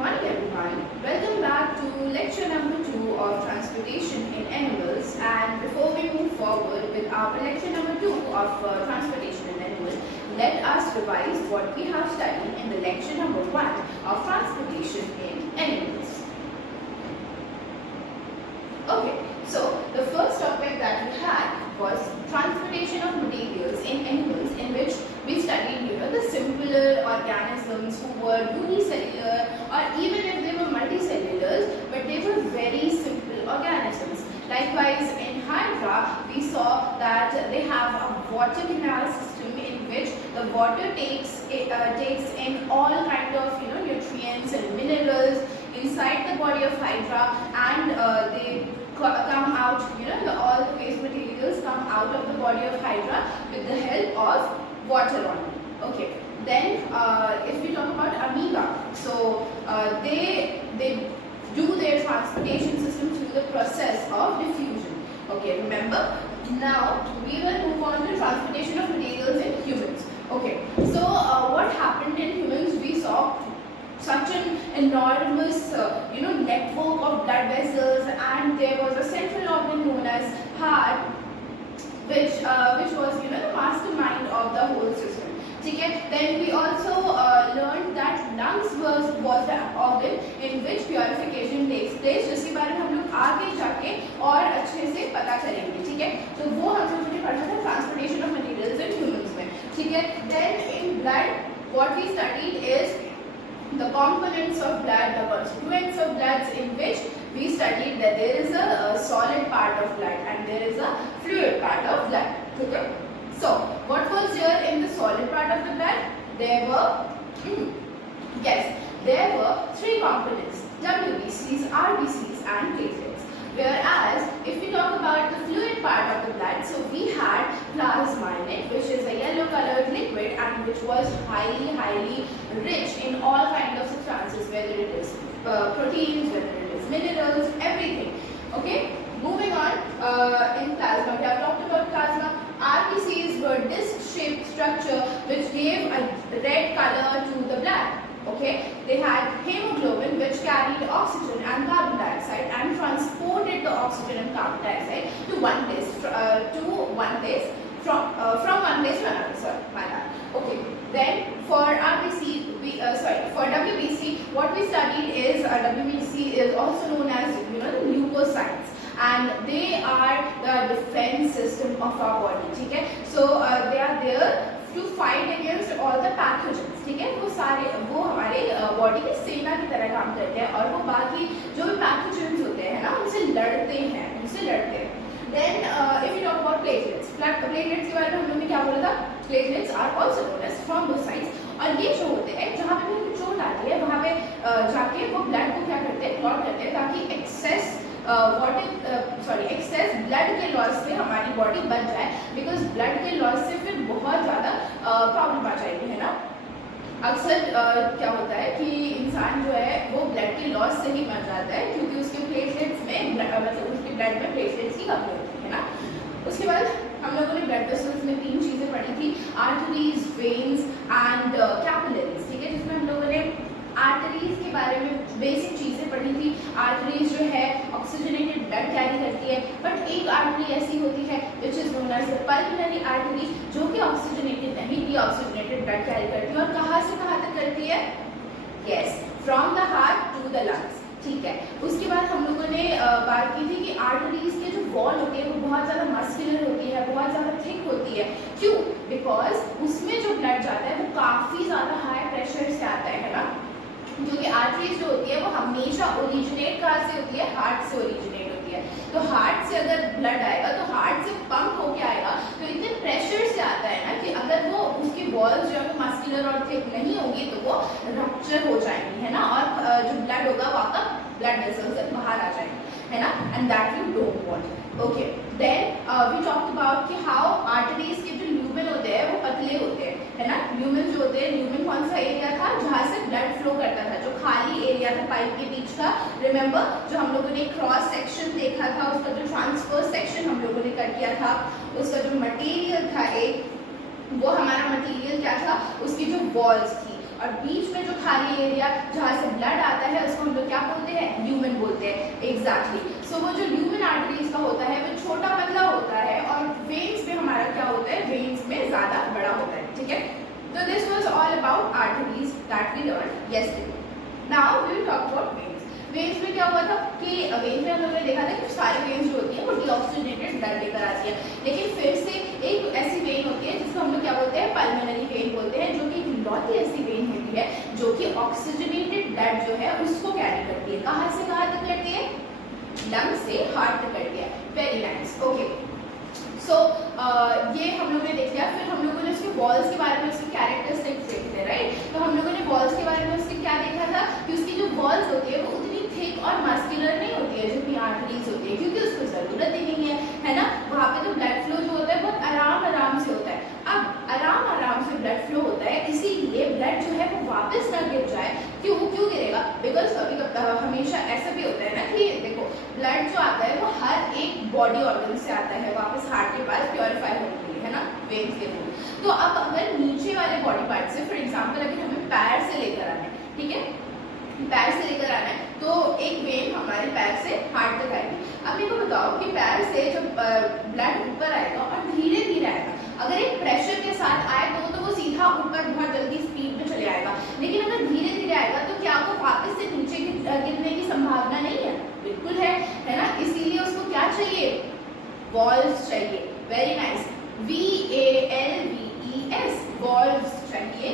morning everyone. Welcome back to lecture number 2 of transportation in animals, and before we move forward with our lecture number 2 of transportation in animals, let us revise what we have studied in the lecture number 1 of transportation in animals. Okay, so the first topic that we had was transportation of materials in animals, in which we studied the simpler organisms who were unicellular, or even if they were multicellulars, but they were very simple organisms. Likewise, in Hydra, we saw that they have a water canal system in which the water takes in all kind of nutrients and minerals inside the body of Hydra, and they come out, all the waste materials come out of the body of Hydra with the help of water only. Okay, then if we talk about amoeba, so they do their transportation system through the process of diffusion. Okay, remember, now we will move on to transportation of materials in humans. Okay, so what happened in humans, we saw such an enormous network of blood vessels, and there was a central organ known as heart, which was the mastermind of the whole system. Okay. Then we also learned that lungs was the organ in which purification takes place, जिसके बारे में हम लोग आगे जाके और अच्छे से पता चलेंगे. ठीक है, तो वो हम लोगों ने पढ़ा था transportation of materials in humans में. ठीक है, then in blood what we studied is the components of blood, the constituents of blood, in which we studied that there is a solid part of blood and there is a fluid part of blood. Okay. So, what was here in the solid part of the blood? There were, there were three components: WBCs, RBCs, and platelets. Whereas, if we talk about the fluid part of the blood, so we had plasma in it, which is a yellow colored liquid and which was highly rich in all kinds of substances, whether it is proteins, whether it is minerals, everything. Okay, moving on, in plasma, we have talked about plasma. RBCs were disc-shaped structure which gave a red color to the blood. Okay, they had hemoglobin which carried oxygen and carbon dioxide and transported the oxygen and carbon dioxide to one place from one place to another. Sorry, my bad. Okay, then for RBC, for WBC, what we studied is WBC is also known as the leukocytes, and they are the defense system of our body. ठीक है, so they are there to fight against all the pathogens. ठीक है, वो हमारे body की सेना की तरह काम करते हैं, और वो बाकी जो भी पैथोजेंस होते हैं ना, उनसे लड़ते हैं. Then if you talk about platelets, platelets के बारे में हम लोगों ने क्या बोला था? Platelets are also known as thrombocytes, और ये जो होते हैं, जहाँ पे भी चोट आती है वहाँ पे जाके वो ब्लड को क्या करते हैं, क्लॉट करते हैं, ताकि एक्सेस ब्लड के लॉस से हमारी बॉडी बच जाए, बिकॉज ब्लड के लॉस से फिर बहुत ज़्यादा प्रॉब्लम आ जाएगी, है ना. अक्सर क्या होता है कि इंसान जो है वो ब्लड के लॉस से ही मर जाता है, क्योंकि उसके प्लेटलेट्स में मतलब उसके ब्लड में प्लेटलेट्स की कमी होती है ना. उसके बाद हम लोगों ने ब्लड वेसल्स में 3 चीज़ें पढ़ी थी: आर्टरीज, वेन्स एंड कैपिलरीज. ठीक है, जिसमें हम लोगों ने आर्टरीज के बारे में बेसिक चीज़ें पढ़ी थी. आर्टरीज जो है ऑक्सीजनेटेड ब्लड कैरी करती है, बट एक आर्टरी ऐसी होती है which is known as the pulmonary artery, जो कि ऑक्सीजनेटेड नहीं, डीऑक्सीजनेटेड ब्लड कैरी करती है. और कहाँ से कहाँ तक करती है? Yes, from the heart to the lungs. ठीक है, उसके बाद हम लोगों ने बात की थी कि आर्टरीज के जो वॉल होती है वो बहुत ज़्यादा मस्कुलर होती है, बहुत ज़्यादा थिक होती है. क्यों? बिकॉज उसमें जो ब्लड जाता है वो काफ़ी ज़्यादा हाई प्रेशर से आता है ना. क्योंकि आर्टरीज जो होती है वो हमेशा ओरिजिनेट कहाँ से होती है? हार्ट से ओरिजिनेट होती है. तो हार्ट से अगर ब्लड आएगा तो हार्ट से पंप होके आएगा, तो इतने प्रेशर से आता है ना कि अगर वो उसकी वॉल्स जो है मस्कुलर और थिक नहीं होगी तो वो रप्चर हो जाएंगी, है ना, और जो ब्लड होगा वो आपका ब्लड वेसल्स से बाहर आ जाएंगे, है ना, and that you don't want. Okay, then we talked about कि हाउ आर्टरीज के जो ल्यूमेन होते हैं वो पतले होते हैं, है ना. ल्यूमेन जो होते हैं, ल्यूमेन कौन सा एरिया था जहाँ से ब्लड फ्लो करता था, जो खाली एरिया था पाइप के बीच का. रिमेंबर, जो हम लोगों ने क्रॉस सेक्शन देखा था, उसका जो ट्रांसफर सेक्शन हम लोगों ने कर किया था, उसका जो मटेरियल था एक, वो हमारा मटेरियल क्या था? उसकी जो वॉल्स थी, और बीच में जो खाली एरिया जहाँ से ब्लड आता है उसको हम लोग क्या बोलते हैं, ल्यूमेन बोलते हैं। एग्जैक्टली। सो वो जो ल्यूमेन आर्टरीज का होता है वो छोटा पतला होता है और वेन्स में हमारा क्या होता है, वेन्स में ज़्यादा बड़ा होता है। ठीक है, तो this was all about arteries that we learn yesterday. Now we will talk about veins. Veins में क्या हुआ था कि वेन्स में हम लोगों ने देखा था कि सारी वेन्स जो होती है वो डीऑक्सीजनेटेड ब्लड लेकर आती है, लेकिन फिर से एक ऐसी वेन होती है जिसको हम लोग क्या बोलते हैं, पल्मोनरी वेन बोलते हैं, जो कि इकलौती ऐसी वेन होती है जो कि ऑक्सीजनेटेड ब्लड जो है उसको कैरी करती है। कहाँ से कहाँ तक करती है, लंग से हार्ट तक करती है। Very nice. ओके, सो ये हम लोगों ने देख लिया। फिर हम लोगों ने उसके वॉल्स के बारे में, उसके कैरेक्टरिस्टिक्स देखे थे, राइट। तो हम लोगों ने वॉल्स के बारे में उसके क्या देखा था कि उसकी जो वॉल्स होती है वो उतनी थिक और मस्कुलर नहीं होती है जितनी आर्टरीज होती है, क्योंकि उसको ज़रूरत ही नहीं है ना। वहाँ पे तो ब्लड फ्लो जो होता है बहुत आराम से होता है। अब आराम से ब्लड फ्लो होता है, इसीलिए ब्लड जो है वो वापस ना गिर जाए। क्यों गिरेगा, बिकॉज कभी हमेशा ऐसा भी होता है ना कि देखो ब्लड जो आता है वो हर एक बॉडी ऑर्गन से आता है वापस हार्ट के पास प्योरीफाई होने के लिए, है ना, वेन्स के थ्रू। तो अब अगर नीचे वाले बॉडी पार्ट से, फॉर एग्जाम्पल अगर हमें पैर से लेकर आना है, ठीक है, पैर से लेकर आना है, तो एक वेन हमारे पैर से हार्ट तक आएगी। अब मेरे को बताओ कि पैर से जब ब्लड ऊपर आएगा और धीरे धीरे आएगा, अगर एक प्रेशर के साथ आए तो वो सीधा ऊपर बहुत जल्दी स्पीड में चले आएगा, लेकिन अगर धीरे धीरे आएगा तो क्या वो वापस से नीचे गिरने की संभावना नहीं है, बिल्कुल है ना। इसीलिए उसको क्या चाहिए, वॉल्व्स चाहिए। वेरी नाइस, VALVES, वॉल्व्स चाहिए।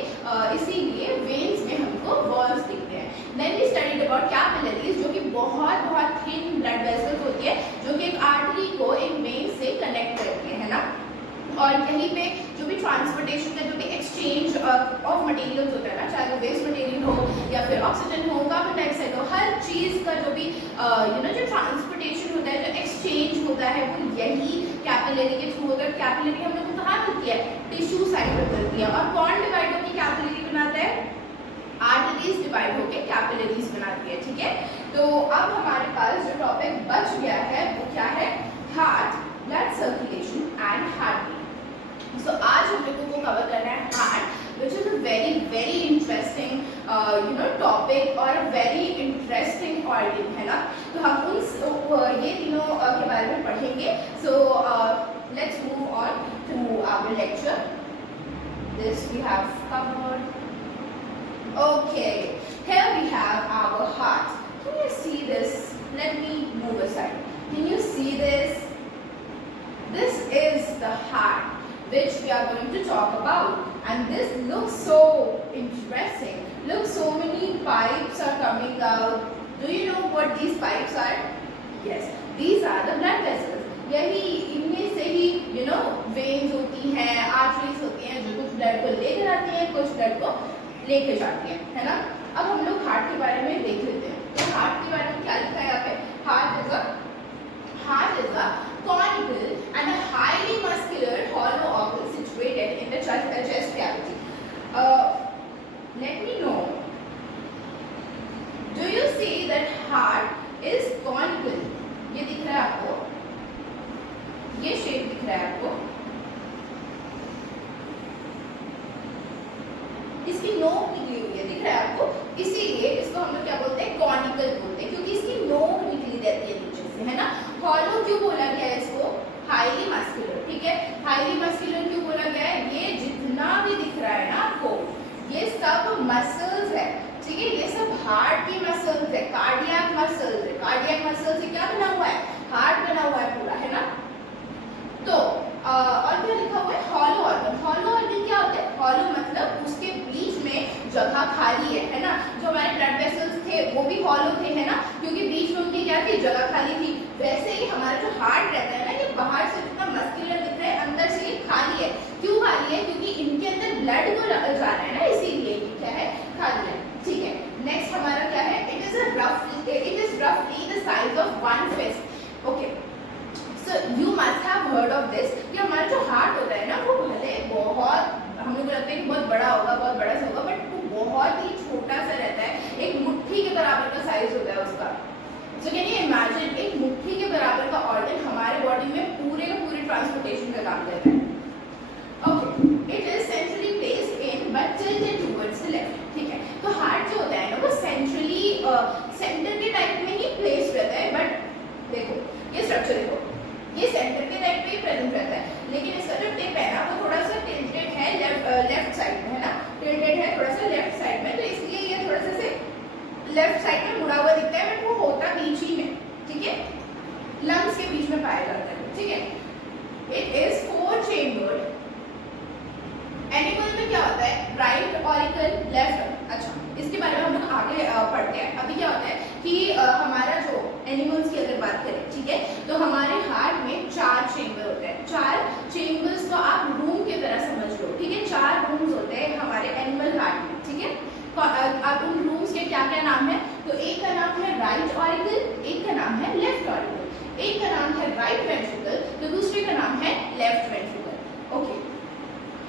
इसीलिए वेन्स में हमको वॉल्व्स दिखते हैं। Then we studied about capillaries, जो कि बहुत थिन ब्लड वेसल्स होती है जो कि एक आर्टरी को एक वेन से कनेक्ट करती है ना। और यहीं पे जो भी ट्रांसपोर्टेशन का जो भी एक्सचेंज ऑफ मटेरियल्स होता है ना, चाहे वो वेस्ट मटेरियल हो या फिर ऑक्सीजन हो, कार्बन डाइऑक्साइड हो, हर चीज़ का जो भी जो ट्रांसपोर्टेशन होता है, जो एक्सचेंज होता है, वो यही कैपिलरी के थ्रू होता है। कैपिलरी हम लोग को कहाँ मिलती है, टिश्यू साइड पर मिलती है। और कौन डिवाइड होकर कैपिलरी बनाता है, आर्टरीज डिवाइड होकर कैपिलरीज बनाती है। ठीक है, तो अब हमारे पास जो टॉपिक बच गया है वो क्या है, heart, blood circulation and heart beat. So आज हम लोगों को कवर करना है heart, which is a very interesting topic और वेरी इंटरेस्टिंग ऑर्गन, है ना। तो हम उन ये तीनों के बारे में पढ़ेंगे। So let's move on to our lecture. This we have covered. Okay, here we have our heart. Can you see this? Let me move aside. Can you see this? This is the heart which we are going to talk about, and this looks so interesting. Look, so many pipes are coming out. Do you know what these pipes are? Yes, these are the blood vessels. यही इनमें से ही veins होती हैं, arteries होती हैं, जो कुछ blood को लेकर आती हैं, कुछ ब्लड को लेके जाती है ना। अब हम लोग हार्ट के बारे में देख लेते हैं। तो हार्ट के बारे में क्या लिखा है यहाँ पे, heart is a conical and a highly muscular hollow organ situated in the chest cavity. Let me know, do you see that heart is conical? ये दिख रहा है आपको, ये शेप दिख रहा है आपको, इसकी नोक निकली हुई है, दिख रहा है आपको। इसीलिए इसको हम लोग क्या बोलते हैं, कॉनिकल बोलते हैं, क्योंकि इसकी नोक निकली रहती है नीचे से, है ना। हॉलो क्यों बोला गया है इसको, हाईली मस्कुलर, ठीक है। हाईली मस्कुलर क्यों बोला गया है, ये जितना भी दिख रहा है ना आपको, ये सब मसल्स है, ठीक है। ये सब हार्ट की मसल्स है, कार्डियक मसल्स है। कार्डियक मसल से क्या बना हुआ है, हार्ट बना हुआ है पूरा, है ना। तो और क्या लिखा हुआ है, हॉलो ऑर्गन। हॉलो ऑर्गन क्या होता है, हॉलो मतलब उसके बीच में जगह खाली है ना। जो हमारे ब्लड वेसल्स थे वो भी हॉलो थे, है ना, क्योंकि बीच में उनकी क्या थी, जगह खाली थी। वैसे ही हमारा जो हार्ट रहता है ना, ये बाहर से जितना मस्कुलर दिख रहा है, अंदर से ये खाली है। क्यों खाली है, क्योंकि इनके अंदर ब्लड को जाना है ना, इसीलिए ये क्या है, खाली है। ठीक है, नेक्स्ट हमारा क्या है, इट इज रफली the size of one fist. Okay, so you must have heard of this, कि हमारा जो हार्ट होता है ना, वो भले बहुत, हम लोग लगता है कि बहुत बड़ा होगा, बहुत बड़ा सा होगा, बट वो बहुत ही छोटा सा रहता है। एक मुट्ठी के बराबर का साइज होता है उसका। सो कैन यू इमेजिन, एक मुट्ठी के बराबर का ऑर्गन हमारे बॉडी में पूरे का पूरे ट्रांसपोर्टेशन का काम करता है। Okay, it is centrally placed in but tilted towards the left, ठीक लेफ्ट साइड में मुड़ा हुआ दिखता है, बट वो होता बीच ही में, ठीक है, लंग्स के बीच में पाया जाता है, ठीक है। It is 4 chambered. एनिमल में क्या होता है, राइट ऑरिकल, लेफ्ट। अच्छा, इसके बारे में हम लोग आगे पढ़ते हैं। अभी क्या होता है कि हमारा जो एनिमल्स की अगर बात करें, ठीक है, तो हमारे हार्ट में 4 चेम्बर होते हैं। 4 चेम्बर्स को आप रूम की तरह समझ लो, ठीक है। 4 रूम्स होते हैं हमारे एनिमल हार्ट में, ठीक है। अब उन रूम्स के क्या क्या नाम है, तो एक का नाम है राइट ऑरिकल, एक का नाम है लेफ्ट ऑरिकल, एक का नाम है राइट वेंट्रिकल, तो दूसरे का नाम है left ventricle. Okay,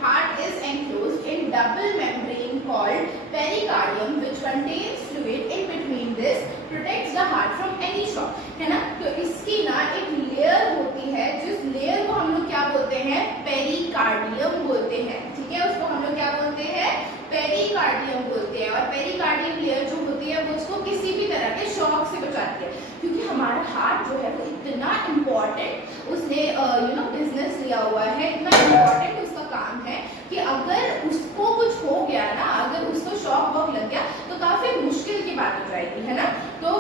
heart is enclosed in double membrane called pericardium which contains fluid in between this, protects the heart from any shock, है ना। तो इसकी ना एक लेयर होती है, जिस लेयर को हम लोग क्या बोलते हैं, पेरिकार्डियम बोलते हैं, ठीक है। उसको हम लोग क्या बोलते हैं, पेरिकार्डियम बोलते हैं। और पेरिकार्डियम लेयर जो होती है वो उसको किसी भी तरह के शॉक से बचाती है, क्योंकि हमारा हार्ट जो है वो इतना इम्पोर्टेंट उसने बिजनेस लिया हुआ है, इतना इम्पोर्टेंट उसका काम है कि अगर उसको कुछ हो गया ना, अगर उसको शॉक वॉक लग गया तो काफी मुश्किल की बात हो जाएगी, है ना। तो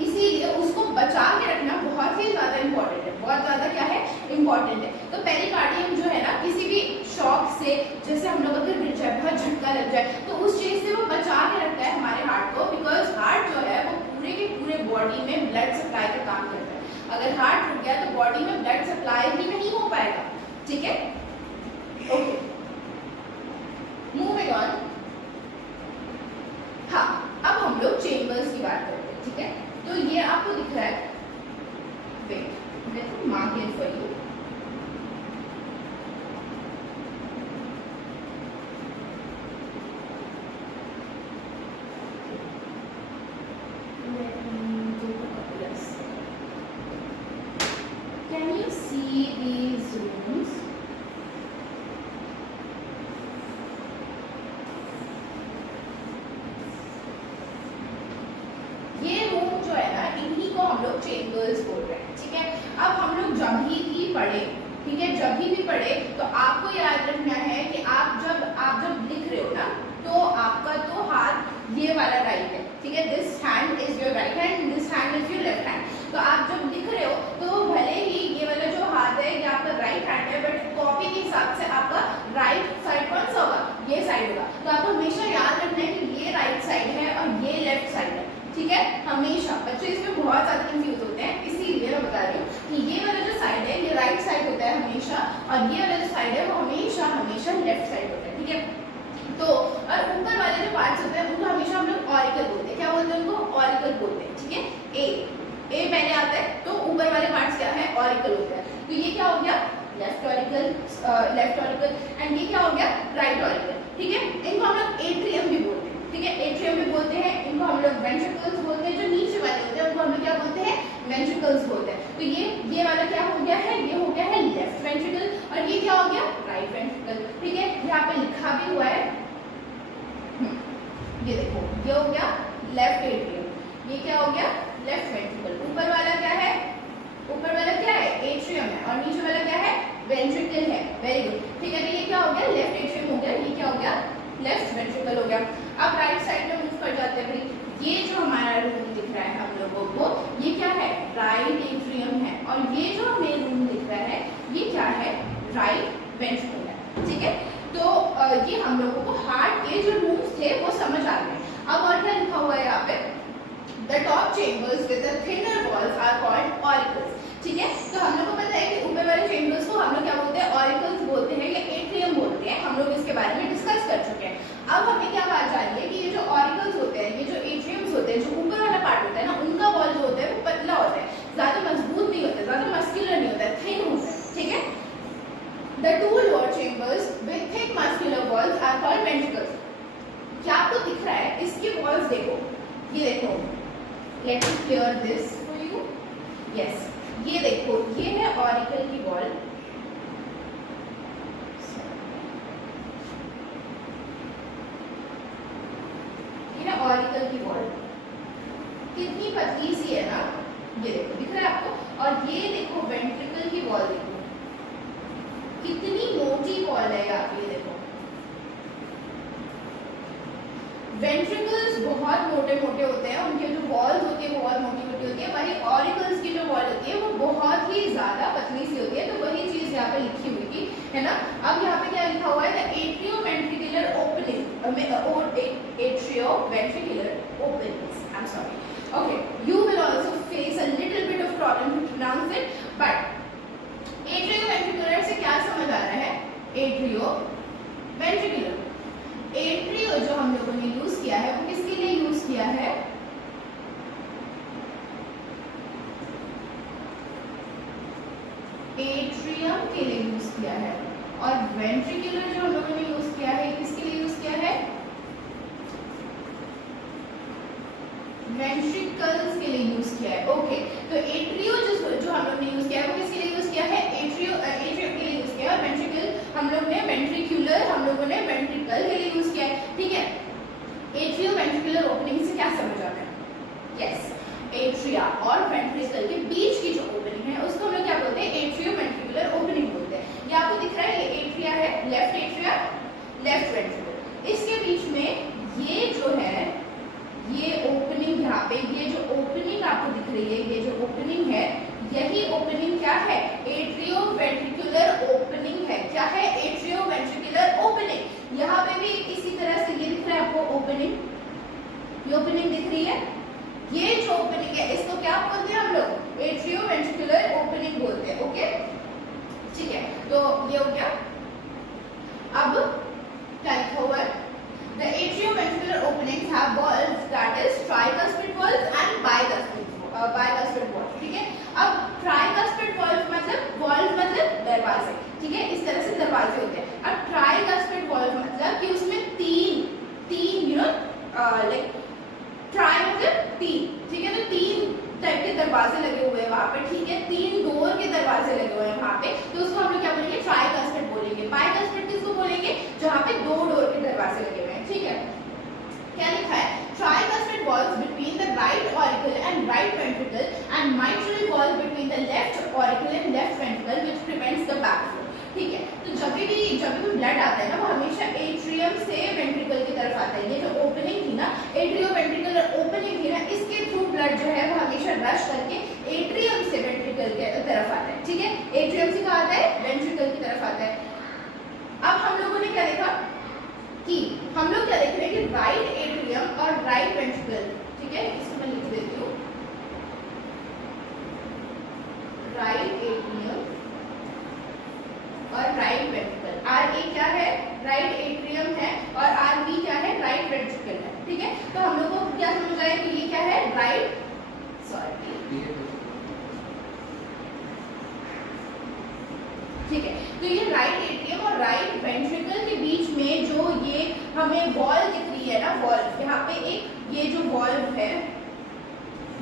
इसीलिए उसको बचा के रखना बहुत ही ज्यादा इम्पोर्टेंट है, बहुत ज्यादा क्या है, इम्पोर्टेंट है। तो पेरिकार्डियम जो है ना, किसी भी शॉक से, जैसे हम लोग अगर गिर जाए, बहुत झटका लग जाए, तो उस चीज से वो बचा के रखता है हमारे हार्ट को, बिकॉज हार्ट जो है वो पूरे के पूरे बॉडी में ब्लड सप्लाई का काम करता है। अगर हार्ट रुक गया तो बॉडी में ब्लड सप्लाई ही नहीं हो पाएगा, ठीक है। Okay, moving on. हाँ, अब हम लोग चेम्बर्स की बात करते हैं, ठीक है। तो ये आपको दिख रहा है, wait let me mark it for you. Can you see these rooms? ये रूम जो है ना, इन्हीं को हम लोग चेम्बर्स बोल रहे हैं, ठीक है। अब हम लोग जब भी पढ़े, ठीक है, जब भी पढ़े तो आपको याद रखना है कि आप जब लिख रहे हो ना, तो आपका तो हाथ ये वाला राइट है, ठीक है। This hand is your right hand, this hand is your left hand. तो आप जब लिख रहे हो तो भले ही ये वाला जो हाथ है ये आपका राइट हैंड है, बट कॉपी के हिसाब से आपका राइट साइड कौन सा होगा, ये साइड होगा। तो आपको हमेशा याद रखना है कि ये राइट साइड है और ये लेफ्ट साइड है, ठीक है। हमेशा बच्चे इसमें बहुत ज्यादा कंफ्यूज होते हैं, इसीलिए मैं बता रही हूँ कि ये वाला जो साइड है ये राइट साइड होता है हमेशा, और ये वाला जो साइड है वो हमेशा लेफ्ट साइड होता है, ठीक है। तो और ऊपर वाले जो पार्ट्स होते हैं उनको हमेशा हम लोग ऑरिकल बोलते हैं। क्या बोलते हैं उनको, ऑरिकल बोलते हैं, ठीक है। ए पहले आता है, तो ऊपर वाले पार्ट्स क्या है, ऑरिकल होते हैं। तो ये क्या हो गया, लेफ्ट ऑरिकल, एंड ये क्या हो गया, राइट ऑरिकल, ठीक है। इनको हम लोग एट्रियम भी बोलते हैं, ठीक है, एट्रियम भी बोलते हैं। इनको हम लोग वेंट्रिकल्स बोलते हैं, जो नीचे वाले होते हैं उनको हम लोग क्या बोलते हैं, वेंट्रिकल्स बोलते हैं। तो ये वाला क्या हो गया है, ये हो गया है लेफ्ट वेंट्रिकल, और ये क्या हो गया, राइट वेंट्रिकल, ठीक है। यहाँ पे लिखा भी हुआ है, ये देखो, ये हो गया लेफ्ट एट्रियम, ये क्या हो गया, लेफ्ट वेंट्रिकल। ऊपर वाला क्या है, ऊपर वाला क्या है, एट्रियम है, और नीचे वाला क्या है, वेंट्रिकल है। वेरी गुड, ठीक है। तो ये क्या हो गया, लेफ्ट एट्रियम हो गया, ये क्या हो गया, लेफ्ट वेंट्रिकल हो गया। अब राइट साइड में मूव कर जाते हैं भाई। ये जो हमारा रूम दिख रहा है हम लोगों को, ये क्या है, राइट एट्रियम है, और ये जो हमें रूम दिख रहा है ये क्या है, राइट वेंट्रिकल है, ठीक है। तो ये हम लोगों को हार्ट के जो रूम्स थे वो समझ आ गए। अब और क्या लिखा हुआ है यहाँ पे, the top chambers with the thinner walls are called auricles, ठीक है। तो हम लोग को पता है कि ऊपर वाले चेम्बर्स को हम लोग क्या बोलते हैं, ऑरिकल्स बोलते हैं या एट्रियम बोलते हैं। हम लोग इसके बारे में डिस्कस कर चुके हैं। अब हमें क्या बात जानिए कि ये जो ऑरिकल्स होते हैं, ये जो एट्रियम्स होते हैं, जो ऊपर वाला पार्ट होता है ना, उनका वॉल जो होता है वो पतला होता है, ज्यादा मजबूत नहीं होता है, ज्यादा मस्कुलर नहीं होता है, थिन होता है, ठीक है। The two lower chambers with thick muscular walls are called ventricles. क्या आपको दिख रहा है, इसके वॉल्स देखो, ये देखो, let me clear this for you. Yes, ये देखो, ये है ऑरिकल की वॉल, ये है ऑरिकल की वॉल, कितनी पतली सी है ना, ये देखो, दिख रहा है आपको। और ये देखो वेंट्रिकल की वॉल, देखो कितनी मोटी वॉल है यहाँ पे, देखो वेंट्रिकल्स बहुत मोटा मोटे मोटे होते हैं, उनके जो वॉल्स होती है वो बहुत मोटी मोटी होती है, वही ऑरिकल्स की जो वॉल होती है वो बहुत ही ज्यादा पतली सी होती है। तो वही चीज यहाँ पे लिखी हुई थी, है ना। अब यहाँ पे क्या लिखा हुआ है, the atrioventricular opening, atrioventricular openings, I am sorry, okay, you will also face a little bit of problem to pronounce it, but atrioventricular से क्या समझ आ रहा है, atrioventricular, एट्रियो जो हम लोगों ने यूज किया है वो किसके लिए यूज किया है, एट्रियम के लिए यूज किया है, और वेंट्रिकुलर जो हम लोगों ने यूज किया है किसके लिए यूज किया है, वेंट्रिकल्स के लिए यूज किया है। ओके, तो एट्रियो जो हम लोग ने यूज किया है वो किसके लिए यूज किया है, एट्रियो के लिए यूज किया है, और वेंट्रिकल हम लोग ने, वेंट्रिकुलर हम लोगों ने वेंट्रिकल के लिए यूज किया है, ठीक है। एट्रियो वेंट्रिकुलर ओपनिंग से क्या समझ आता है, यस, एट्रिया और वेंट्रिकल के बीच की जो ओपनिंग है उसको हम लोग क्या बोलते हैं, एट्रियो वेंट्रिकुलर ओपनिंग बोलते हैं। ये आपको दिख रहा है, ये एट्रिया है, लेफ्ट एट्रिया, लेफ्ट वेंट्रिकल, इसके बीच में ये जो है, ये ओपनिंग, यहाँ पे ये जो ओपनिंग आपको दिख रही है, ये जो ओपनिंग है, यही ओपनिंग क्या है, एट्रियोवेंट्रिकुलर ओपनिंग है। क्या है, एट्रियोवेंट्रिकुलर ओपनिंग। यहाँ पे भी इसी तरह से ये दिख रहा है आपको ओपनिंग, ये ओपनिंग दिख रही है, ये जो ओपनिंग है इसको क्या बोलते हैं हम लोग, एट्रियोवेंट्रिकुलर ओपनिंग बोलते हैं। ओके, ठीक है, तो ये हो गया। अब क्या लिखा हुआ है, the atrioventricular openings have walls, that is tricuspid walls and bicuspid walls, ठीक है। अब tricuspid walls मतलब दरवाजे, ठीक है, इस तरह से दरवाजे होते हैं। अब tricuspid walls मतलब कि उसमें तीन यू नो लाइक ट्राई मतलब तीन, ठीक है, तो तीन टाइप के दरवाजे लगे हुए हैं वहाँ पे, ठीक है, तीन डोर के दरवाजे लगे हुए हैं वहाँ पे, तो उसको हम लोग क्या बोलेंगे, ट्राइकस्पिड बोलेंगे। बाइकस्पिड किसको बोलेंगे, जहाँ पे दो डोर के दरवाजे लगे हुए हैं, ठीक है। क्या लिखा है, tricuspid valves between the right auricle and right ventricle and mitral valve between the left auricle and left ventricle which prevents the backflow, ठीक है। तो जब भी ब्लड आता है ना वो हमेशा एट्रियम से वेंट्रिकल की तरफ आता है। ये जो ओपनिंग थी ना, एट्रियोवेंट्रिकुलर ओपनिंग थी ना, इसके थ्रू ब्लड जो है वो हमेशा रश करके एट्रियम से वेंट्रिकल के तरफ आता है, ठीक है, एट्रियम से कहाँ आता है, वेंट्रिकल की तरफ आता है। अब हम लोगों ने क्या देखा कि हम लोग क्या देख रहे हैं कि राइट एट्रियम और राइट वेंट्रिकल, ठीक है, इसको मैं लिख देती हूँ, राइट एट्रियम और राइट वेंट्रिकल, आर ए क्या है, राइट एट्रियम है, और आर बी क्या है, राइट वेंट्रिकल है, ठीक है। तो हम लोगों को क्या समझ आया कि ये क्या है, राइट, सॉरी, ठीक है, तो ये राइट एट्रियम और राइट वेंट्रिकल के बीच में जो ये हमें वॉल दिख रही है ना, वॉल, यहाँ पे एक ये जो वॉल्व है,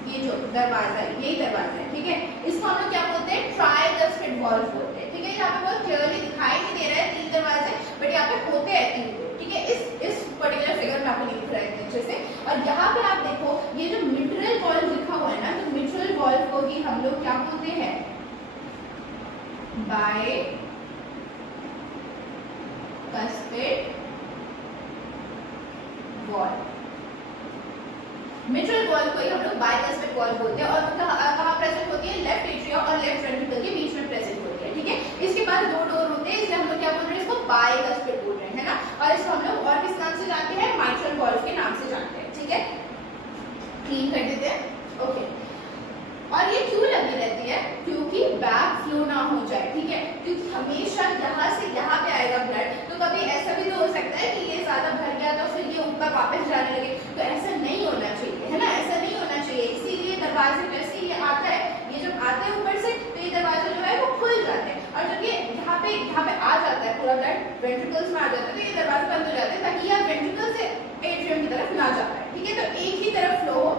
ये जो दरवाजा है, यही दरवाजा है, ठीक है, इसको हम लोग क्या बोलते हैं, ट्राइकस्पिड वॉल्व बोलते हैं, ठीक है। यहाँ पे बहुत क्लियरली दिखाई नहीं दे रहा है तीन दरवाजे, बट यहाँ पे होते हैं तीन, ठीक है, इस पर्टिकुलर फिगर में आपको लिख रहा है नीचे से। और यहाँ पे आप देखो ये जो मिट्रल वॉल्व लिखा हुआ है ना, तो मिट्रल वॉल्व को ही हम लोग क्या बोलते हैं, बाइकस्पिड वॉल, मिट्रल वॉल को ही हम लोग बाइकस्पिड वॉल बोलते हैं, और कहाँ प्रेजेंट होती है, लेफ्ट एट्रिया और लेफ्ट वेंट्रिकल के बीच में प्रेजेंट होती है, ठीक है। इसके बाद दो डोर होते हैं, इसलिए हम लोग क्या बोल रहे हैं, इसको बाइकस्पिड बोल रहे हैं, है ना, और इसको हम लोग और किस नाम से जानते हैं, माइट्रल वॉल्व के नाम से जानते हैं, ठीक है, क्लीन कर देते हैं। ओके, और ये क्यों लगी रहती है, क्योंकि बैक फ्लो ना हो जाए, ठीक है, क्योंकि हमेशा यहाँ से यहाँ पे आएगा ब्लड, तो कभी ऐसा भी तो हो सकता है कि ये ज्यादा भर गया तो फिर ये ऊपर वापस जाने लगे, तो ऐसा नहीं होना चाहिए, है ना, ऐसा नहीं होना चाहिए। इसीलिए दरवाजे जैसे ये आता है, ये जब आता है ऊपर से, तो ये दरवाजे जो है वो खुल जाते हैं, और जब ये यहाँ पे आ जाता है पूरा ब्लड वेंट्रिकल्स में आ जाता है, तो ये दरवाजे बंद हो जाते हैं ताकि यह वेंट्रिकल से एट्रियम की तरफ ना जाता है, ठीक है, तो एक ही तरफ फ्लो हो,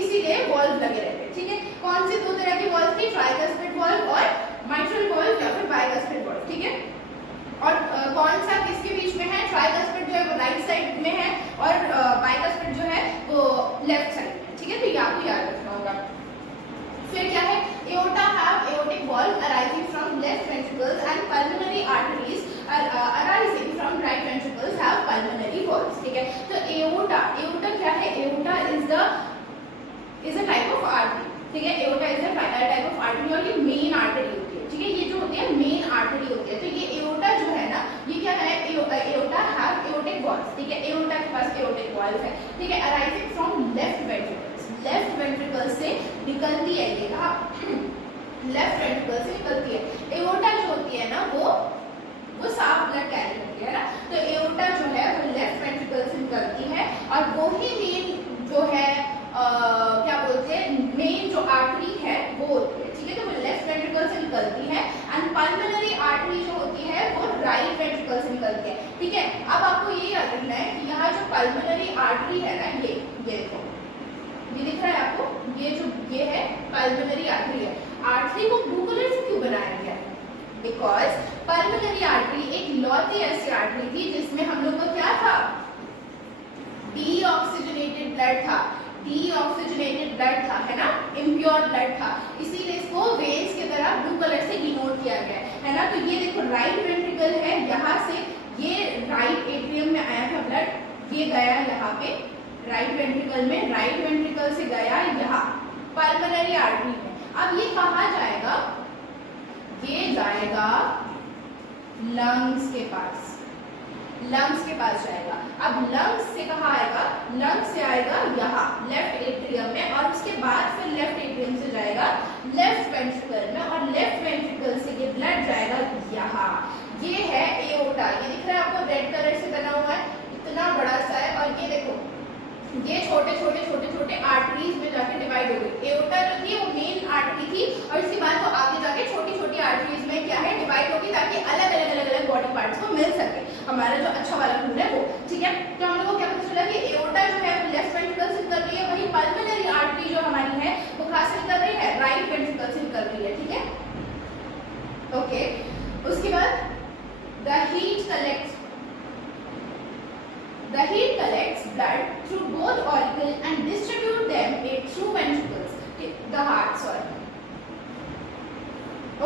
इसीलिए वॉल्व लगे रहते हैं, ठीक है। कौन से दो तरह के वॉल्व थी, ट्राइकस्पिड वॉल्व और माइट्रल वॉल्व या फिर बाइकस्पिड वॉल्व, ठीक है। और कौन सा किसके बीच में है, ट्राइकस्पिड जो है वो राइट साइड में है, और बाइकस्पिड जो है वो लेफ्ट साइड में, ठीक है, तो ये आपको याद रखना होगा। फिर क्या है, aorta have aortic valve arising from left ventricles and pulmonary arteries arising from right ventricles have pulmonary valves, ठीक है। तो aorta क्या है, aorta is a type of artery, ठीक है। Aorta is a type of artery और ये main artery होती है, ठीक है। ये जो होती है मेन आर्टरी होती है। तो ये एओर्टा जो है ना, ये क्या है, एओर्टा हैव एओर्टिक वॉल्स, ठीक है। एओर्टा के पास एओर्टिक वॉल्व है, ठीक है। Arising from left ventricles, left ventricle से निकलती है ये कहा, लेफ्ट वेंट्रिकल से निकलती है। एओर्टा जो होती है ना वो साफ ब्लड कैरी करती है ना, तो एओर्टा जो है वो लेफ्ट वेंट्रिकल से निकलती है और वही मेन जो है क्या बोलते हैं, मेन जो आर्टरी है वो होती है, ठीक है। तो वो लेफ्ट वेंट्रिकल से निकलती है एंड पल्मोनरी आर्टरी जो होती है वो राइट वेंट्रिकल से निकलती है, ठीक है। अब आपको ये याद रखना है कि यहाँ जो पल्मोनरी आर्टरी है ना, ये देखो, ये दिख रहा है आपको, ये है पल्मोनरी आर्टरी है। आर्टरी को ब्लू कलर से क्यों बनाया गया है? बिकॉज पल्मोनरी आर्टरी एक लौती ऐसी आर्टरी थी जिसमें हम लोग को क्या था, डीऑक्सीजनेटेड ब्लड था, डीऑक्सीजनेटेड ब्लड था, है ना, इम्प्योर ब्लड था, इसीलिए इसको वेन्स की तरह ब्लू कलर से डिनोट किया गया है ना। तो ये देखो राइट वेंट्रिकल है, यहाँ से ये राइट एट्रियम में आया था ब्लड, ये गया यहाँ पे राइट वेंट्रिकल में, राइट वेंट्रिकल से गया यहाँ पल्मोनरी आर्टरी में। अब ये कहाँ जाएगा, ये जाएगा लंग्स के पास, लंग्स के पास जाएगा। अब लंग्स से कहाँ आएगा, लंग्स से आएगा यहाँ लेफ्ट एट्रियम में और उसके बाद फिर लेफ्ट एट्रियम से जाएगा लेफ्ट वेंट्रिकल में और लेफ्ट वेंट्रिकल से ये ब्लड जाएगा यहाँ। ये है एओर्टा, ये दिख रहा है आपको रेड कलर से बना हुआ है, इतना बड़ा सा है। और ये देखो ये छोटे छोटे आर्टरीज में जाके डिवाइड हो गई। एओर्टा जो थी वो मेन आर्टरी थी और इसके बाद वो आगे जाके छोटी आर्टरीज में क्या है डिवाइड होगी, ताकि अलग अलग बॉडी पार्ट्स को मिल सके हमारा जो अच्छा वाला खून है वो, ठीक है। तो हम लोग को क्या पता चला कि एओर्टा जो है वो लेफ्ट वेंट्रिकल से निकल रही है, वही पल्मोनरी आर्टरी जो हमारी है वो कहाँ से निकल रही है, राइट वेंट्रिकल से निकल रही है, ठीक है। ओके, उसके बाद the heat collects blood through both auricle and distribute them through ventricles. The heart, sorry.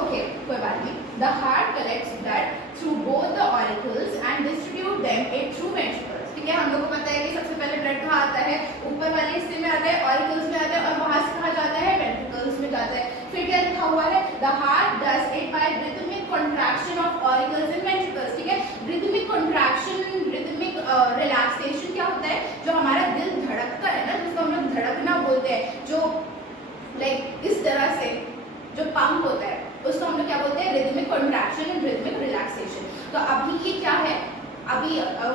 Okay, कोई बात नहीं। The heart collects blood through both the auricles and distribute them through ventricles. ठीक है, हम लोग को पता है कि सबसे पहले ब्लड कहाँ आता है, ऊपर वाले हिस्से में आता है, ऑरिकल्स में आता है और वहां से कहाँ जाता है, वेंट्रिकल्स में जाता है। फिर क्या लिखा हुआ है, the heart does it by rhythmic contraction of auricles and ventricles, ठीक है। rhythmic contraction, rhythmic रिलैक्सेशन क्या होता है, जो हमारा दिल धड़कता है ना, जिसको हम लोग धड़कना बोलते हैं, जो लाइक इस तरह से जो पंप होता है उसको हम लोग क्या बोलते हैं, rhythmic contraction and rhythmic relaxation. तो अभी ये क्या है, अभी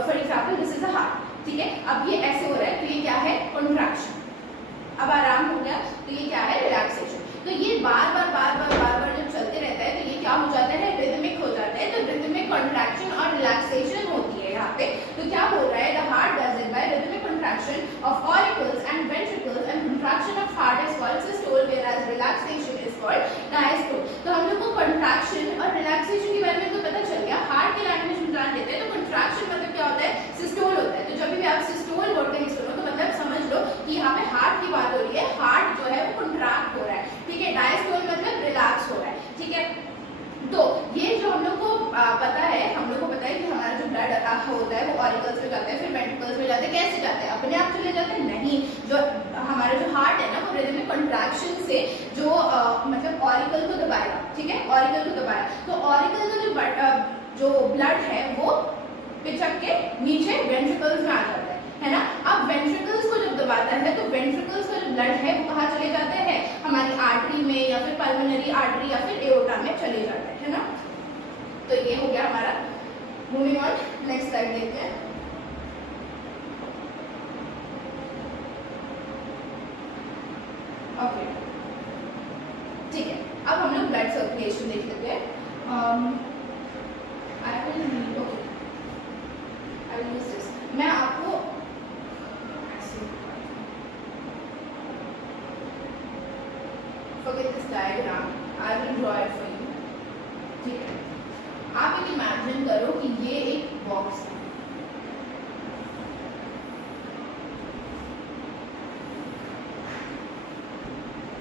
for example this is a heart, ठीक है। अब ये ऐसे हो रहा है तो ये क्या है, कॉन्ट्रैक्शन। अब आराम हो गया तो ये क्या है, रिलैक्सेशन। तो ये बार बार जब चलते रहता है तो ये क्या हो जाता है, रिदमिक हो जाता है। तो रिदमिक कॉन्ट्रैक्शन और रिलैक्सेशन होती है यहाँ पे। तो क्या बोल रहा है, the heart does it by rhythmic contraction of auricles and ventricles and contraction of heart is called systole whereas relaxation is called diastole. तो हम लोग को कॉन्ट्रैक्शन और रिलैक्सेशन के बारे में तो पता चल गया, हार्ट की लैंग्वेज में जान लेते हैं। तो कॉन्ट्रैक्शन मतलब क्या होता है, सिस्टोल होता है। तो जब भी आप सिस्टोल वर्ड कहीं सुनो तो मतलब समझ लो कि यहाँ पे हार्ट की बात हो रही है, हार्ट जो है वो कॉन्ट्रैक्ट हो रहा है, ठीक है। डायस्टोल मतलब रिलैक्स हो रहा है, ठीक है। तो ये जो हम लोग को पता है, हम लोग को पता है कि हमारा जो ब्लड होता है वो ऑरिकल्स में जाता है, फिर वेंट्रिकल्स में जाता है। कैसे जाता है, अपने आप चले जाते हैं? नहीं, जो हमारा जो हार्ट है ना वो रिदमिक कॉन्ट्रैक्शन से जो मतलब ऑरिकल को दबाएगा, ठीक है, ऑरिकल को दबाया तो ऑरिकल का जो ब्लड है वो पिचक के नीचे वेंट्रिकल्स में आ जाता है ना। अब वेंट्रिकल्स को जब दबाता है तो वेंट्रिकल्स का जो ब्लड है वो कहाँ चले जाते हैं, हमारी आर्टरी में या फिर पल्मोनरी आर्टरी या फिर एओर्टा में चले जाते हैं ना। तो ये हो गया हमारा। मूविंग ऑन, नेक्स्ट स्लाइड देखते हैं। ओके, ठीक है, अब हम लोग ब्लड सर्कुलेशन देख लेते हैं। मैं आपको forget this diagram, I will draw it for you, ठीक है। आप एक इमेजिन करो कि ये एक बॉक्स है,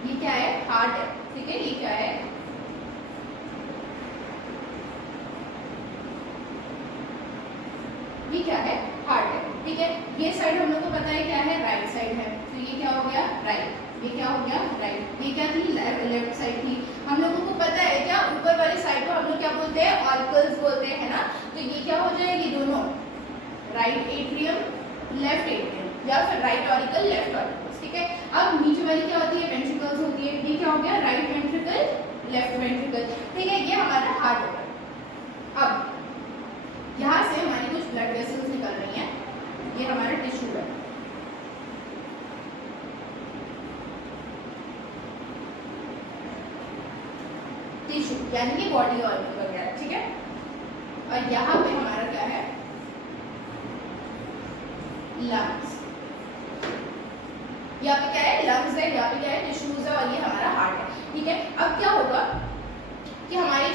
ये क्या है, हार्ट है, ठीक है। ये क्या है, ये क्या है, हार्ट है, ठीक है। ये साइड हम लोग को पता है क्या है, राइट साइड है, तो ये क्या हो गया, राइट। ये साइड को हम लोग क्या बोलते हैं, ऑरिकल्स बोलते हैं, है ना। तो ये क्या हो जाएगी, दोनों राइट एट्रियम लेफ्ट एट्रियम, या फिर राइट ऑरिकल लेफ्ट ऑरिकल, ठीक है। अब नीचे वाली क्या होती है, वेंट्रिकल्स होती है। ये क्या हो गया, राइट वेंट्रिकल लेफ्ट वेंट्रिकल, ठीक है। ये हमारा हार्ट होगा। अब यहाँ से हमारी कुछ ब्लड वेसल्स निकल रही हैं, ये हमारा टिश्यू है। टिश्यू यानी कि बॉडी ऑर्गन वगैरह, ठीक है। और यहाँ पे हमारा क्या है, लंग्स। यहाँ पे क्या है, लंग्स है, यहाँ पे क्या है, टिश्यूज है, और ये हमारा हार्ट है, ठीक है। अब क्या होगा कि हमारा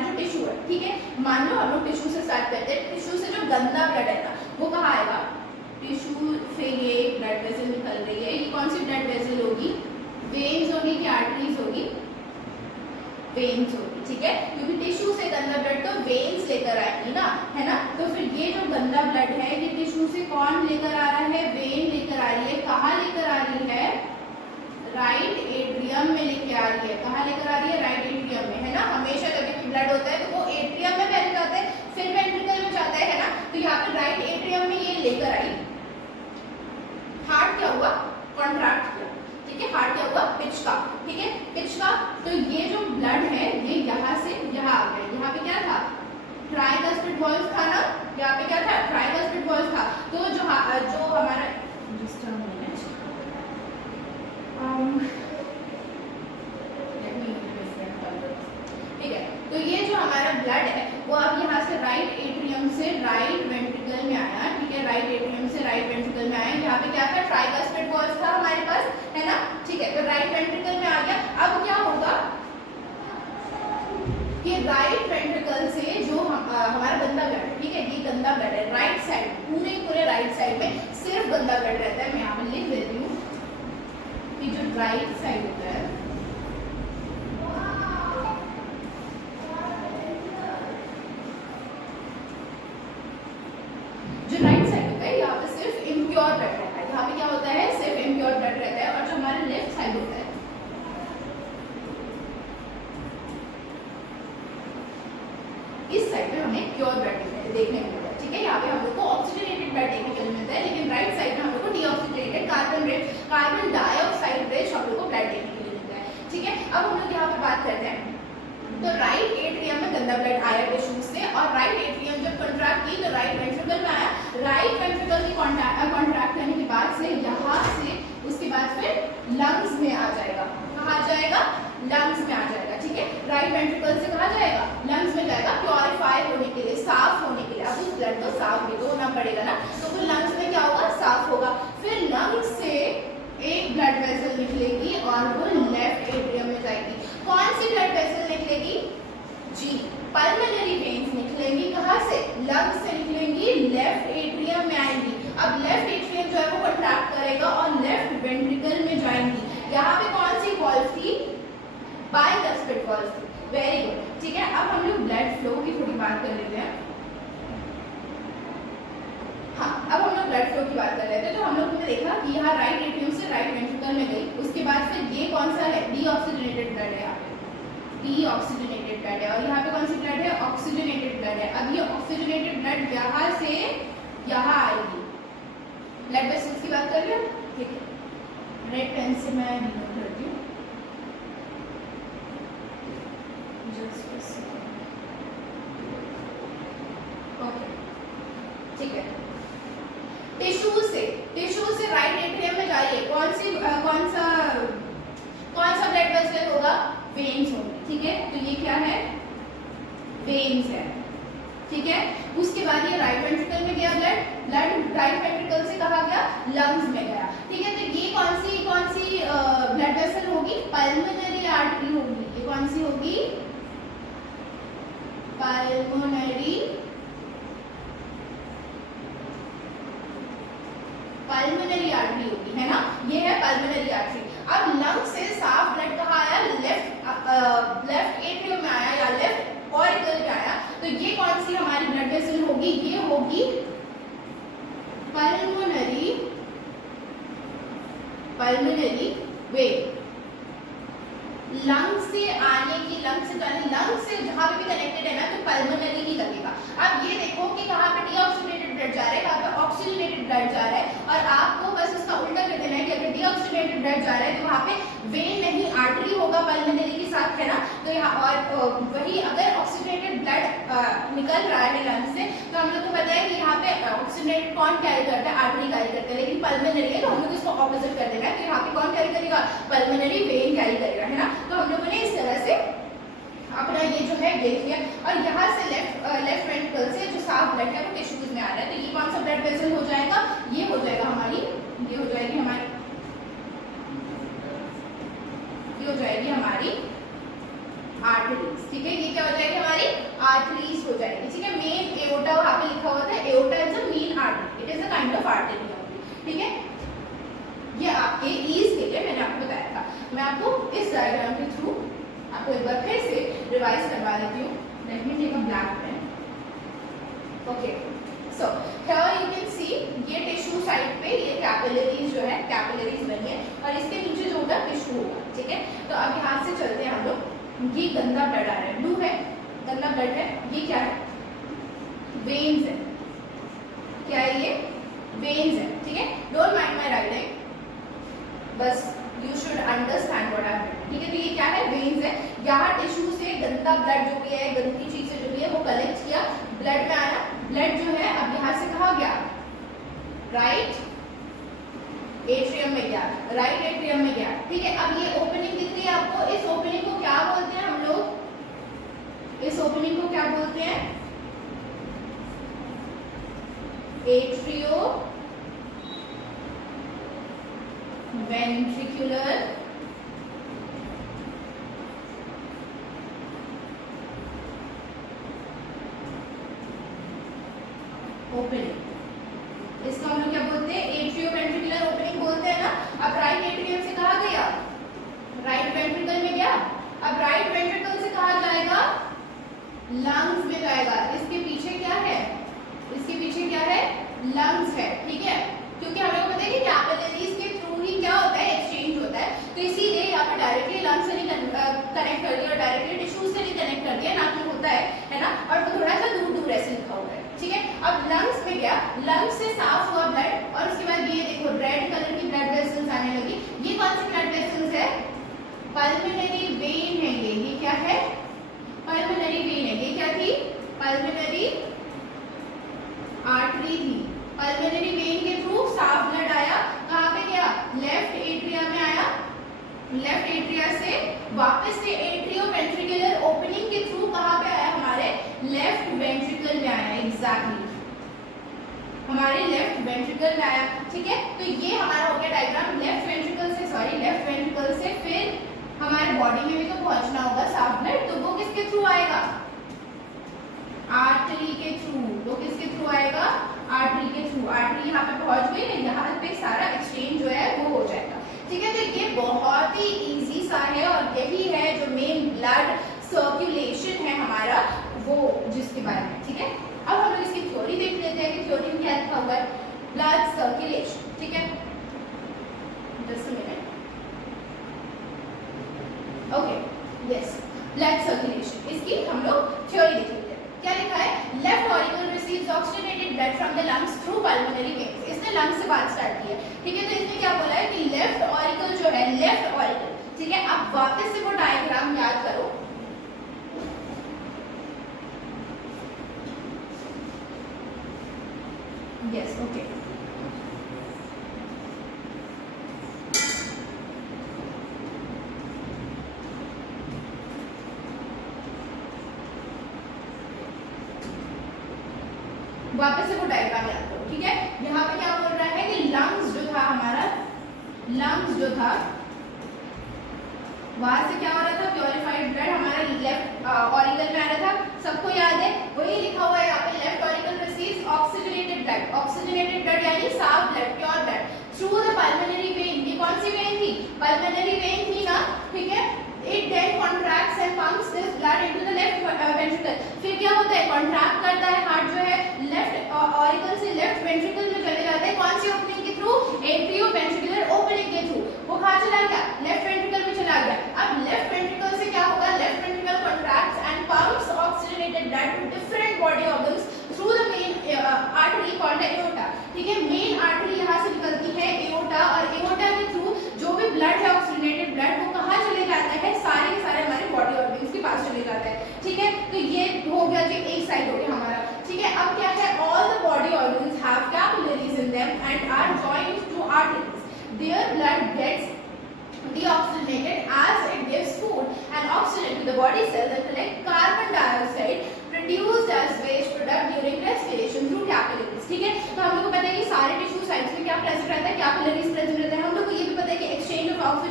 जो टिश्यू है, ठीक है, मान लो हम लोग टिश्यू से स्टार्ट करते हैं। टिश्यू से जो गंदा ब्लड है ना, वो कहाँ आएगा, टिश्यू से ये ब्लड वेसल निकल रही है, ये कौन सी ब्लड वेसल होगी, वेन्स होगी कि आर्टरीज होगी, वेन्स होगी, ठीक है। क्योंकि टिश्यू से गंदा ब्लड तो वेन्स लेकर आएंगी ना, है ना। तो फिर ये जो गंदा ब्लड है, ये टिश्यू से कौन लेकर आ रहा है, वेन लेकर आ रही है। कहाँ लेकर आ रही है, राइट एट्रियम में लेके आ रही है। कहाँ लेकर आ रही है, राइट एट्रियम में, है ना। हमेशा जब भी ब्लड होता है तो वो एट्रियम में पहले जाता है, फिर वेंट्रिकल में जाता है ना। तो यहाँ पे राइट एट्रियम में ये लेकर आई, हार्ट क्या हुआ, कॉन्ट्रैक्ट किया, ठीक है। हार्ट क्या हुआ, पिच का, ठीक है, पिच का। तो ये जो ब्लड है ये यहाँ से यहाँ आ गया। यहाँ पे क्या था, ट्राइकस्पिड वॉल्व था ना, यहाँ पे क्या था, ट्राइकस्पिड वॉल्व था। तो जो हमारा ठीक है, तो ये जो हमारा ब्लड है वो अब यहाँ से राइट एट्रियम से राइट वेंट्रिकल में आया, ठीक है। राइट एट्रियम से राइट वेंट्रिकल में आया। यहाँ पे क्या था, ट्राइकस्पिड वॉल्व था हमारे पास, है ना, ठीक है। तो राइट वेंट्रिकल में आ गया। अब क्या होगा कि राइट वेंट्रिकल से जो हमारा गंदा ब्लड है, ठीक है, ये गंदा ब्लड है, राइट साइड, पूरे राइट साइड में सिर्फ गंदा ब्लड रहता है। मैं यहाँ पे लिख देती हूँ कि जो राइट साइड होता है, जो राइट साइड होता है, यहाँ पे सिर्फ इम्प्योर ब्लड रहता है। यहाँ पे क्या होता है, सिर्फ इम्प्योर ब्लड रहता है। और जो हमारा लेफ्ट साइड होता है, इस साइड पे हमें प्योर ब्लड देखने को मिलता है, ठीक है। यहाँ पे हम लोग को ऑक्सीजनेटेड ब्लड देखने को मिलता है, लेकिन राइट साइड में हम लोग को डीऑक्सीजनेटेड कार्बन डाइऑक्साइड रिच हम लोग को ब्लड देखने के लिए मिलता है, ठीक है। अब हम लोग यहाँ पे बात करते हैं, तो राइट एट्रियम में गंदा ब्लड आया टिश्यू से, और राइट एट्रियम जब कॉन्ट्रैक्ट की तो राइट वेंट्रिकल में आया। राइट वेंट्रिकल की कॉन्ट्रैक्ट करने के बाद से यहाँ से उसके बाद फिर लंग्स में आ जाएगा। कहाँ आ जाएगा, लंग्स में आ जाएगा, ठीक है। राइट वेंट्रिकल से कहाँ जाएगा, लंग्स में जाएगा, प्योरीफाई होने के लिए, साफ होने के लिए। अब उस ब्लड को साफ भी तो होना पड़ेगा ना, तो फिर लंग्स में क्या होगा, साफ होगा। फिर लंग्स से एक ब्लड वेसल निकलेगी और वो लेफ्ट एट्रियम में जाएगी। कौन सी ब्लड वेसल निकलेगी, जी, पल्मोनरी वेन्स निकलेंगी। कहाँ से, लंग्स से निकलेंगी, लेफ्ट एट्रियम में आएंगी। अब लेफ्ट एट्रियम जो है वो कॉन्ट्रैक्ट करेगा और लेफ्ट वेंट्रिकल में जाएंगी। यहाँ पे कौन सी वॉल्व थी, बाइकस्पिड वॉल्व थी, वेरी गुड, ठीक है। अब हम लोग ब्लड फ्लो की थोड़ी बात कर लेते हैं। हाँ, अब हम लोग ब्लड फ्लो की बात कर लेते हैं। तो हम लोग ने देखा कि यहाँ राइट एट्रियम से राइट वेंट्रिकल में गई, उसके बाद फिर ये कौन सा है, डीऑक्सीजनेटेड ब्लड है, यहाँ पे डीऑक्सीजनेटेड ब्लड है। और यहाँ पे कौन सी ब्लड है, ऑक्सीजनेटेड ब्लड है। अब ये ऑक्सीजनेटेड ब्लड यहाँ से यहाँ आएगी। ब्लड वेसल्स की बात कर रहे हो, ठीक है। रेड पेन से मैं डिनोट करती हूँ, ओके, ठीक है। टिश्यू से राइट एट्रियम में जाइए, कौन सा ब्लड वेसल होगा, वेन्स होंगे, ठीक है। तो ये क्या है, वेन्स है, ठीक है। उसके बाद ये राइट वेंट्रिकल में गया ब्लड राइट वेंट्रिकल से कहाँ गया, लंग्स में गया, ठीक है। तो ये कौन सी ब्लड वेसल होगी, पल्मोनरी आर्टरी होगी। ये कौन सी होगी, पल्मोनरी आर्टरी होगी, है ना। ये है पल्मोनरी आर्टरी। अब लंग से साफ ब्लड कहाँ आया, लेफ्ट एट्रियम में आया या लेफ्ट ऑरिकल में आया। तो ये कौन सी हमारी ब्लड वेसल होगी, ये होगी पल्मोनरी वेन। लंग से आने की, लंग से जाने, लंग से जहाँ पे भी कनेक्टेड है ना तो पल्मोनरी ही लगेगा। अब ये देखो कि कहाँ पे डीऑक्सीजनेटेड ब्लड जा रहा है, कहाँ पे ऑक्सीजनेटेड ब्लड जा रहा है, और आपको बस उसका उल्टा कर देना है कि अगर डीऑक्सीजनेटेड ब्लड जा रहा है तो वहाँ पे वेन नहीं आर्टरी होगा पल्मोनरी के साथ, है ना। तो यहाँ और वही अगर ऑक्सीजनेटेड ब्लड निकल रहा है लंग से तो हम लोग को पता है कि यहाँ पे ऑक्सीजनेटेड कौन कैरी करता है, आर्टरी कैरी करता है, लेकिन पल्मोनरी है तो हम लोग इसको ऑपोजिट कर देना है। तो यहाँ पे कौन कैरी करेगा, पल्मोनरी वेन कैरी करेगा, है ना। तो हम लोगों ने इस तरह से अपना ये जो है देख लिया। और यहाँ से लेफ्ट वेंट्रिकल से जो साफ ब्लड है वो टिश्यूज में आ रहा है, तो ये कौन सा ब्लड वेसल हो जाएगा, ये हो जाएगा हमारी, ये हो जाएगी हमारी, ये हो जाएगी हमारी आर्टरीज, ठीक है। ये क्या हो जाएगी हमारी आर्टरीज हो जाएगी, ठीक है। मेन एओर्टा वहाँ पे लिखा हुआ था, aorta is a main artery, it is a kind of artery, ठीक है। ये आपके ईज के लिए मैंने आपको बताया था। मैं आपको इस डायग्राम के थ्रू आपको एक बार फिर से रिवाइज करवा देती हूँ। Let me take a black pen, okay. So here you can see ये टिश्यू साइड पे ये कैपिलरीज जो है, कैपिलरीज बनी है और इसके नीचे जो होगा टिश्यू होगा, ठीक है। तो अब यहाँ से चलते हैं हम लोग। ये गंदा ब्लड आ रहा है, ब्लू है, गंदा ब्लड है, ये क्या है, वेन्स है, क्या है ये, वेन्स है, ठीक है। डोंट माइंड माय राइटिंग, बस you should understand what I mean, ठीक है। तो ये क्या है, वेन्स है। यहाँ टिश्यू से गंदा ब्लड जो भी है, गंदी चीज से जो भी है वो कलेक्ट किया, ब्लड में आया, ब्लड जो है अब यहाँ से कहाँ गया, राइट एट्रियम में गया, राइट एट्रियम में गया, ठीक है। अब ये ओपनिंग दिख रही है आपको, इस ओपनिंग को क्या बोलते हैं हम लोग, इस ओपनिंग को क्या बोलते हैं, एट्रियो वेंट्रिकुलर ओपनिंग, इसका हम लोग क्या बोलते हैं, एट्रियो वेंट्रिकुलर ओपनिंग बोलते हैं ना। अब राइट एट्रियम से कहाँ गया, राइट वेंट्रिकल में गया, अब राइट वेंट्रिकल से कहाँ जाएगा, लंग्स में जाएगा। इसके पीछे क्या है, इसके पीछे क्या है, लंग्स है, ठीक है। क्योंकि हम लोग को पता है कि कैपिलरीज के थ्रू ही क्या होता है, एक्सचेंज होता है, तो इसीलिए यहाँ पे डायरेक्टली लंग्स से नहीं कनेक्ट कर दिया और डायरेक्टली टिश्यूज से नहीं कनेक्ट कर दिया, ना कि होता है ना। और वो थोड़ा सा दूर दूर ऐसे लिखा हुआ है, ठीक है। अब लंग्स में गया, लंग्स से साफ हुआ ब्लड और उसके बाद ये देखो रेड कलर की ब्लड वेसल्स आने लगी। ये कौन सी ब्लड वेसल्स है, पल्मोनरी वेन है, ये क्या है, पल्मोनरी वेन है। ये क्या थी, पल्मोनरी आर्टरी थी। पल्मोनरी वेन के थ्रू साफ ब्लड आया, कहाँ पे गया, लेफ्ट एट्रिया में आया, लेफ्ट एट्रिया से वापस से एट्रियो वेंट्रिकुलर ओपनिंग के थ्रू कहाँ पे आया, हमारे लेफ्ट वेंट्रिकल में आया, एग्जैक्टली हमारे लेफ्ट वेंट्रिकल में आया, ठीक है। तो ये हमारा हो गया डायग्राम, लेफ्ट वेंट्रिकल से, सॉरी लेफ्ट वेंट्रिकल से फिर हमारे बॉडी में भी तो पहुंचना होगा साफ ब्लड, तो वो किसके थ्रू आएगा, आर्टरी के थ्रू। वो किसके थ्रू आएगा, आर्टरी के थ्रू। आर्टरी यहाँ पे पहुंच गई, यहाँ पे सारा एक्सचेंज जो है वो हो जाएगा, ठीक है। तो ये बहुत ही इजी सा है और यही है जो मेन ब्लड सर्कुलेशन है हमारा, वो जिसके बारे में, ठीक है। अब हम लोग इसकी थ्योरी देख लेते हैं कि थ्योरी में क्या लिखा हुआ है, ब्लड सर्कुलेशन, ठीक है। Just a minute, okay, yes, blood circulation, इसकी हम लोग थ्योरी देख लेते हैं। क्या लिखा है, left auricle receives oxygenated blood from the lungs through pulmonary veins. इसने लंग्स से बात स्टार्ट की है, ठीक है। तो इसने क्या बोला है कि लेफ्ट ऑरिकल जो है, लेफ्ट ऑरिकल, ठीक है। अब वापस से वो डायग्राम याद करो, यस, ओके। वापस से वो डायग्राम याद करो, ठीक है। यहाँ पे क्या बोल रहा है कि लंग्स जो था हमारा, लंग्स जो था वहां से क्या हो रहा था, प्योरिफाइड ब्लड हमारा लेफ्ट ऑरिकल में आ रहा था, सबको याद है, वही लिखा हुआ है यहाँ पे, left auricle receives oxygenated blood, oxygenated blood यानी साफ blood, pure blood through the pulmonary vein. ये कौन सी वेन थी, पल्मोनरी वेन थी ना, ठीक है। It then contracts and pumps this blood into the left ventricle. फिर क्या होता है, कॉन्ट्रैक्ट करता है हार्ट जो है, लेफ्ट ऑरिकल से लेफ्ट वेंट्रिकल में चले जाते हैं, कौन सी ओपनिंग के थ्रू, एट्रियो वेंट्रिकुलर ओपनिंग के थ्रू। वो कहाँ चला गया, लेफ्ट वेंट्रिकल में चला गया। अब left ventricle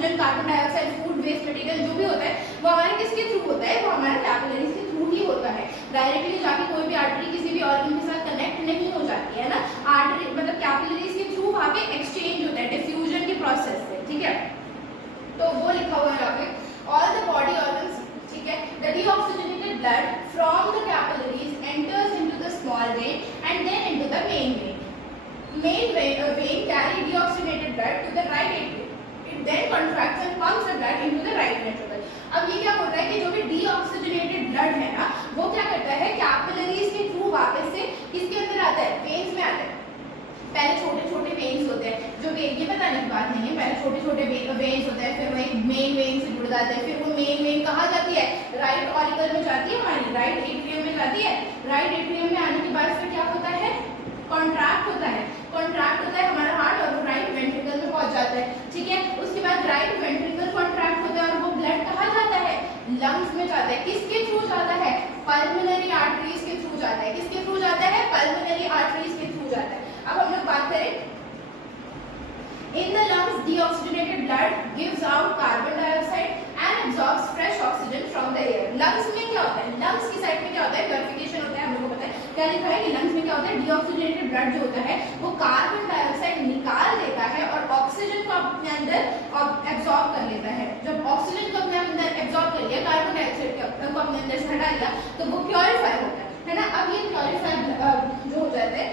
oxygen, carbon dioxide, food waste material जो भी होता है वो हमारे किसके थ्रू होता है, वो हमारे कैपिलरीज के थ्रू ही होता है। डायरेक्टली जाके कोई भी आर्टरी किसी भी ऑर्गन के साथ कनेक्ट नहीं हो जाती है ना, आर्टरी मतलब कैपिलरीज के थ्रू वहाँ पे एक्सचेंज होता है डिफ्यूजन के प्रोसेस से, ठीक है। तो वो लिखा हुआ है यहाँ पे, ऑल द बॉडी ऑर्गन्स, ठीक है, the deoxygenated blood from the capillaries enters into the small vein and then into the main vein. Main vein carry deoxygenated blood to the right atrium. It then contracts and pumps the blood into the right ventricle. अब ये क्या होता है कि जो भी deoxygenated blood है ना, वो क्या करता है कैपिलरीज के थ्रू वापस से किसके अंदर आता है, वेन्स में आता है। पहले छोटे छोटे वेन्स होते हैं, जो वेन ये बताने की बात नहीं है, पहले छोटे छोटे वेन्स होते हैं, फिर वो एक मेन वेन से जुड़ जाते हैं, फिर वो मेन वेन कहाँ जाती है, राइट ऑरिकल में जाती है, हमारी राइट एट्रियम में जाती है। राइट एट्रियम में आने के बाद फिर क्या होता है, कॉन्ट्रैक्ट होता है, कॉन्ट्रैक्ट होता है हमारा हार्ट और राइट वेंट्रिकल में पहुंच जाता है, ठीक है। उसके बाद राइट वेंट्रिकल कॉन्ट्रैक्ट होता है और वो ब्लड कहाँ जाता है, लंग्स में जाता है। किसके थ्रू जाता है, पल्मोनरी आर्टरीज के थ्रू जाता है। किसके थ्रू जाता है, पल्मोनरी आर्टरीज के थ्रू जाता है। अब हम लोग बात करें, in the lungs deoxygenated blood gives out carbon dioxide and absorbs fresh oxygen from the air. lungs में क्या होता है, lungs की साइड में क्या होता है, प्यूरिफिकेशन होता है, हम लोगों को पता है। क्या लिखा है कि lungs में क्या होता है, डीऑक्सीजनेटेड ब्लड जो होता है वो कार्बन डाइऑक्साइड निकाल देता है और ऑक्सीजन को अपने अंदर एब्जॉर्ब कर लेता है। जब ऑक्सीजन को अपने अंदर एब्जॉर्ब कर लिया, कार्बन डाइऑक्साइड को अपने अंदर से हटा लिया, तो वो प्योरीफाई होता है ना। अब ये प्योरीफाई जो हो जाता है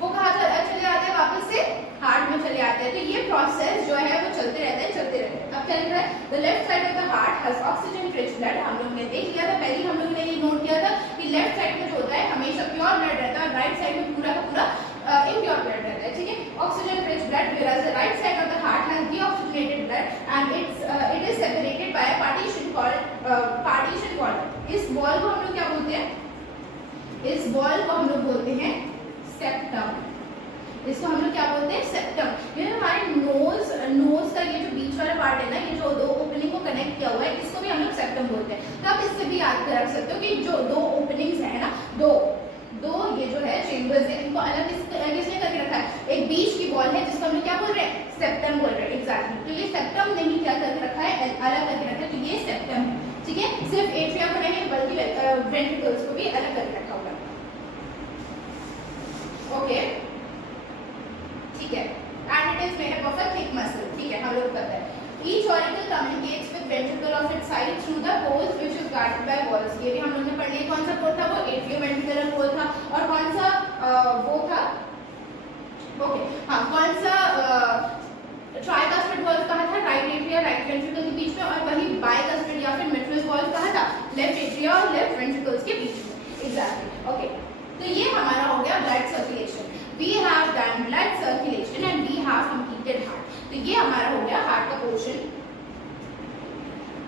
वो कहाँ चले जाते हैं, वापस से हार्ट में चले आते हैं। तो ये प्रोसेस जो है वो चलते रहते हैं, चलते रहते हैं। अब क्या लिख रहा है, the left side of the heart has oxygen rich blood. हम लोग ने देख लिया था, पहले हम लोग ने ये नोट किया था कि लेफ्ट साइड में जो होता है हमेशा प्योर ब्लड रहता है और राइट साइड में पूरा का पूरा इम्प्योर ब्लड रहता है, ठीक है। Oxygen rich blood, whereas the right side of the heart has deoxygenated blood and it is separated by a partition called इस वॉल को हम लोग क्या बोलते हैं, इस वॉल को हम लोग बोलते हैं सेप्टम। इसको हम लोग क्या बोलते हैं, सेप्टम। ये हमारे नोज का ये जो बीच वाला पार्ट है ना, ये जो दो ओपनिंग को कनेक्ट किया हुआ है, इसको भी हम लोग सेप्टम बोलते हैं। तो आप इससे भी याद कर रख सकते हो कि जो दो ओपनिंग्स है ना, दो ये जो है चेंबर्स है, इनको अलग किसने करके रखा है, एक बीच की वॉल है जिसको हम लोग क्या बोल रहे हैं, सेप्टम बोल रहे हैं, एग्जैक्टली। तो ये सेप्टम नहीं क्या करके रखा है, अलग करके रखा है, तो ये सेप्टम है, ठीक है। सिर्फ एट्रिया को नहीं बल्कि वेंट्रिकल्स को भी अलग करके रखा हुआ है, ओके, ठीक है। And it is made up of a thick muscle, ठीक है, हम लोग पता है। Each auricle communicates with ventricle of its side through the holes which is guarded by walls. ये भी हम लोग ने पढ़ लिया। कौन सा पोल था, वो एट्रियोवेंट्रिकुलर पोल था। और कौन सा वो था, ओके हाँ, कौन सा ट्राइकास्पिड वॉल्व कहा था, राइट एट्रिया राइट वेंट्रिकल के बीच में, और वही बाइकास्पिड या फिर मिडरेस्ट वॉल्व कहा था, लेफ्ट एट्रिया और लेफ्ट वेंट्रिकल्स के बीच में, एग्जैक्टली, ओके। तो ये हमारा हो गया blood circulation. We have done blood circulation and we have completed heart. तो ये हमारा हो गया हार्ट का portion.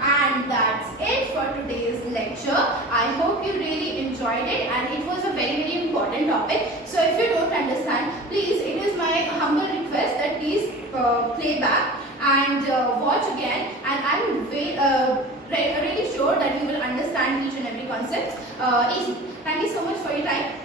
And that's it for today's lecture. I hope you really enjoyed it and it was a very important topic. So if you don't understand, please, it is my humble request that please play back and watch again, and I'm really sure that you will understand each and every concept easily. Thank you so much for your time.